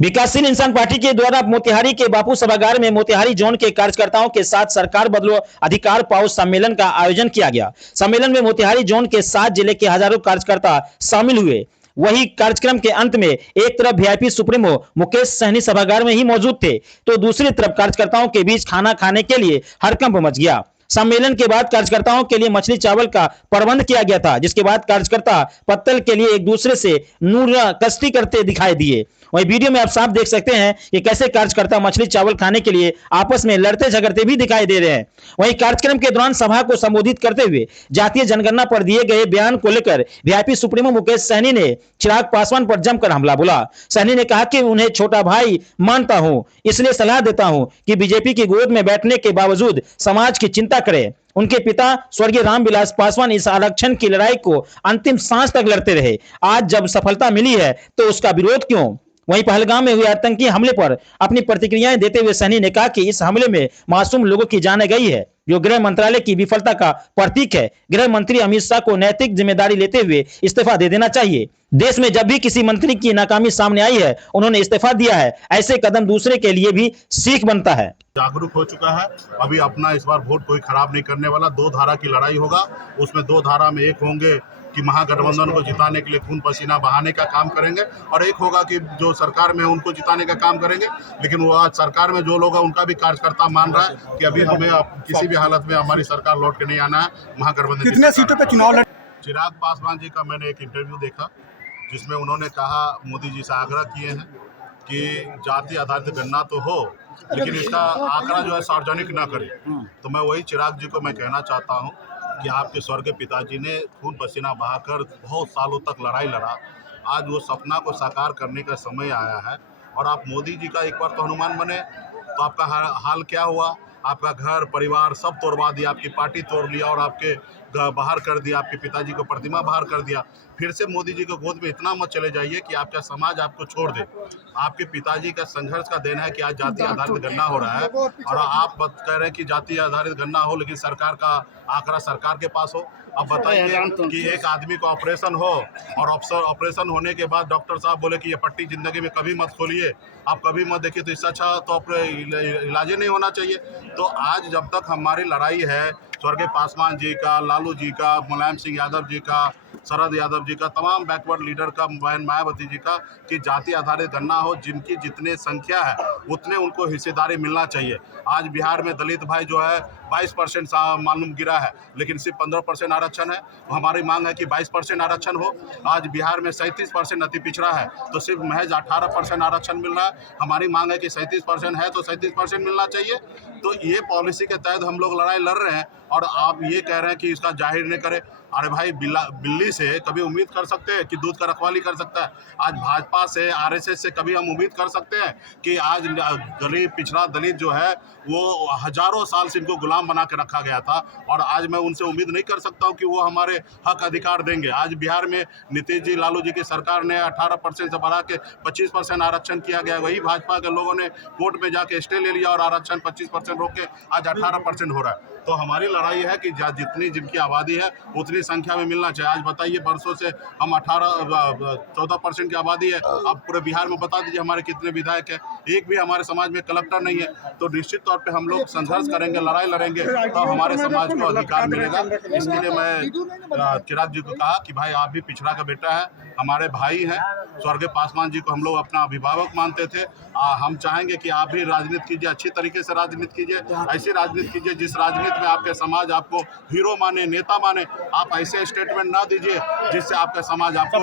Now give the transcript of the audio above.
विकासशील इंसान पार्टी के द्वारा मोतिहारी के बापू सभागार में मोतिहारी जोन के कार्यकर्ताओं के साथ सरकार बदलो अधिकार पाओ सम्मेलन का आयोजन किया गया। सम्मेलन में मोतिहारी जोन के 7 जिले के हजारों कार्यकर्ता शामिल हुए। वही कार्यक्रम के अंत में एक तरफ वीआईपी सुप्रीमो मुकेश सहनी सभागार में ही मौजूद थे, तो दूसरी तरफ कार्यकर्ताओं के बीच खाना खाने के लिए हड़कंप मच गया। सम्मेलन के बाद कार्यकर्ताओं के लिए मछली चावल का प्रबंध किया गया था, जिसके बाद कार्यकर्ता पत्तल के लिए एक दूसरे से नूर कश्ती करते दिखाई दिए। वही वीडियो में आप साफ देख सकते हैं कि कैसे कार्यकर्ता मछली चावल खाने के लिए आपस में लड़ते झगड़ते भी दिखाई दे रहे हैं। वहीं कार्यक्रम के दौरान सभा को संबोधित करते हुए जातीय जनगणना पर दिए गए बयान को लेकर वीआईपी सुप्रीमो मुकेश सहनी ने चिराग पासवान पर जमकर हमला बोला। सहनी ने कहा कि उन्हें छोटा भाई मानता हूं, इसलिए सलाह देता हूं कि बीजेपी की गोद में बैठने के बावजूद समाज की चिंता करें। उनके पिता स्वर्गीय रामविलास पासवान इस आरक्षण की लड़ाई को अंतिम सांस तक लड़ते रहे। आज जब सफलता मिली है तो उसका विरोध क्यों? वहीं पहलगाम में हुए आतंकी हमले पर अपनी प्रतिक्रियाएं देते हुए सहनी ने कहा कि इस हमले में मासूम लोगों की जान गई है, जो गृह मंत्रालय की विफलता का प्रतीक है। गृह मंत्री अमित शाह को नैतिक जिम्मेदारी लेते हुए इस्तीफा दे देना चाहिए। देश में जब भी किसी मंत्री की नाकामी सामने आई है, उन्होंने इस्तीफा दिया है। ऐसे कदम दूसरे के लिए भी सीख बनता है। जागरूक हो चुका है। अभी अपना इस बार वोट कोई खराब नहीं करने वाला। 2 धारा की लड़ाई होगा। उसमें 2 धारा में एक होंगे कि महागठबंधन को जिताने के लिए खून पसीना बहाने का काम करेंगे, और एक होगा कि जो सरकार में है उनको जिताने का काम करेंगे। लेकिन वो आज सरकार में जो लोग हैं उनका भी कार्यकर्ता मान रहा है कि अभी हमें किसी भी हालत में हमारी सरकार लौट के नहीं आना है। महागठबंधन कितने सीटों पे चुनाव लड़ चिराग पासवान जी का मैंने एक इंटरव्यू देखा, जिसमें उन्होंने कहा, मोदी जी से आग्रह किए हैं कि जाति आधारित गणना तो हो, लेकिन इसका आंकड़ा जो है सार्वजनिक ना करे। तो मैं वही चिराग जी को मैं कहना चाहता हूँ कि आपके स्वर्गीय पिताजी ने खून पसीना बहाकर बहुत सालों तक लड़ाई लड़ा। आज वो सपना को साकार करने का समय आया है, और आप मोदी जी का एक बार तो हनुमान बने तो आपका हाल क्या हुआ? आपका घर परिवार सब तोड़वा दिया, आपकी पार्टी तोड़ लिया और आपके बाहर कर दिया, आपके पिताजी को प्रतिमा बाहर कर दिया। फिर से मोदी जी को गोद में इतना मत चले जाइए कि आपका समाज आपको छोड़ दे। आपके पिताजी का संघर्ष का देन है कि आज जाति आधारित गणना हो रहा है, और आप कह रहे हैं कि जाति आधारित गणना हो, लेकिन सरकार का आंकड़ा सरकार के पास हो। अब बताइए कि एक आदमी को ऑपरेशन हो, और ऑपरेशन होने के बाद डॉक्टर साहब बोले कि ये पट्टी जिंदगी में कभी मत खोलिए, आप कभी मत देखिए, तो इससे अच्छा तो इलाज नहीं होना चाहिए। तो आज जब तक हमारी लड़ाई है स्वर्गीय पासवान जी का, लालू जी का, मुलायम सिंह यादव जी का, शरद यादव जी का, तमाम बैकवर्ड लीडर का, मायावती जी का, कि जाति आधारित गणना हो, जिनकी जितने संख्या है उतने उनको हिस्सेदारी मिलना चाहिए। आज बिहार में दलित भाई जो है 22% मालूम गिरा है, लेकिन सिर्फ 15% आरक्षण है। हमारी मांग है कि 22% आरक्षण हो। आज बिहार में 37% अति पिछड़ा है, तो सिर्फ महज 18% आरक्षण मिल रहा है। हमारी मांग है कि 37% है तो 37% मिलना चाहिए। तो ये पॉलिसी के तहत हम लोग लड़ाई लड़ रहे हैं, और आप ये कह रहे हैं कि इसका जाहिर नहीं करें। अरे भाई, बिल्ली से कभी उम्मीद कर सकते हैं कि दूध का रखवाली कर सकता है? आज भाजपा से, आरएसएस से कभी हम उम्मीद कर सकते हैं कि आज गरीब पिछड़ा दलित जो है वो हजारों साल से इनको गुलाम बना के रखा गया था, और आज मैं उनसे उम्मीद नहीं कर सकता हूं कि वो हमारे हक अधिकार देंगे। आज बिहार में नीतीश जी, लालू जी की सरकार ने 18% से बढ़ा के 25% आरक्षण किया गया। वही भाजपा के लोगों ने कोर्ट में जाके स्टे ले लिया और आरक्षण 25% रोक के आज 18% हो रहा है। तो हमारी लड़ाई है कि जितनी जिनकी आबादी है उतनी संख्या में मिलना चाहिए। आज बताइए, बरसों से हम 14% की आबादी है, अब पूरे बिहार में बता दीजिए हमारे कितने विधायक हैं। एक भी हमारे समाज में कलेक्टर नहीं है। तो निश्चित तौर पे हम लोग संघर्ष करेंगे, लड़ाई लड़ेंगे, तो हमारे समाज को अधिकार मिलेगा। इसके लिए मैं चिराग जी को कहा कि भाई, आप भी पिछड़ा का बेटा है, हमारे भाई हैं। स्वर्गीय पासवान जी को हम लोग अपना अभिभावक मानते थे। हम चाहेंगे कि आप भी राजनीति कीजिए, अच्छी तरीके से राजनीति कीजिए, ऐसी राजनीति कीजिए जिस राजनीति में आपके समाज आपको हीरो माने, नेता माने। आप ऐसे स्टेटमेंट ना दीजिए जिससे आपका समाज आपको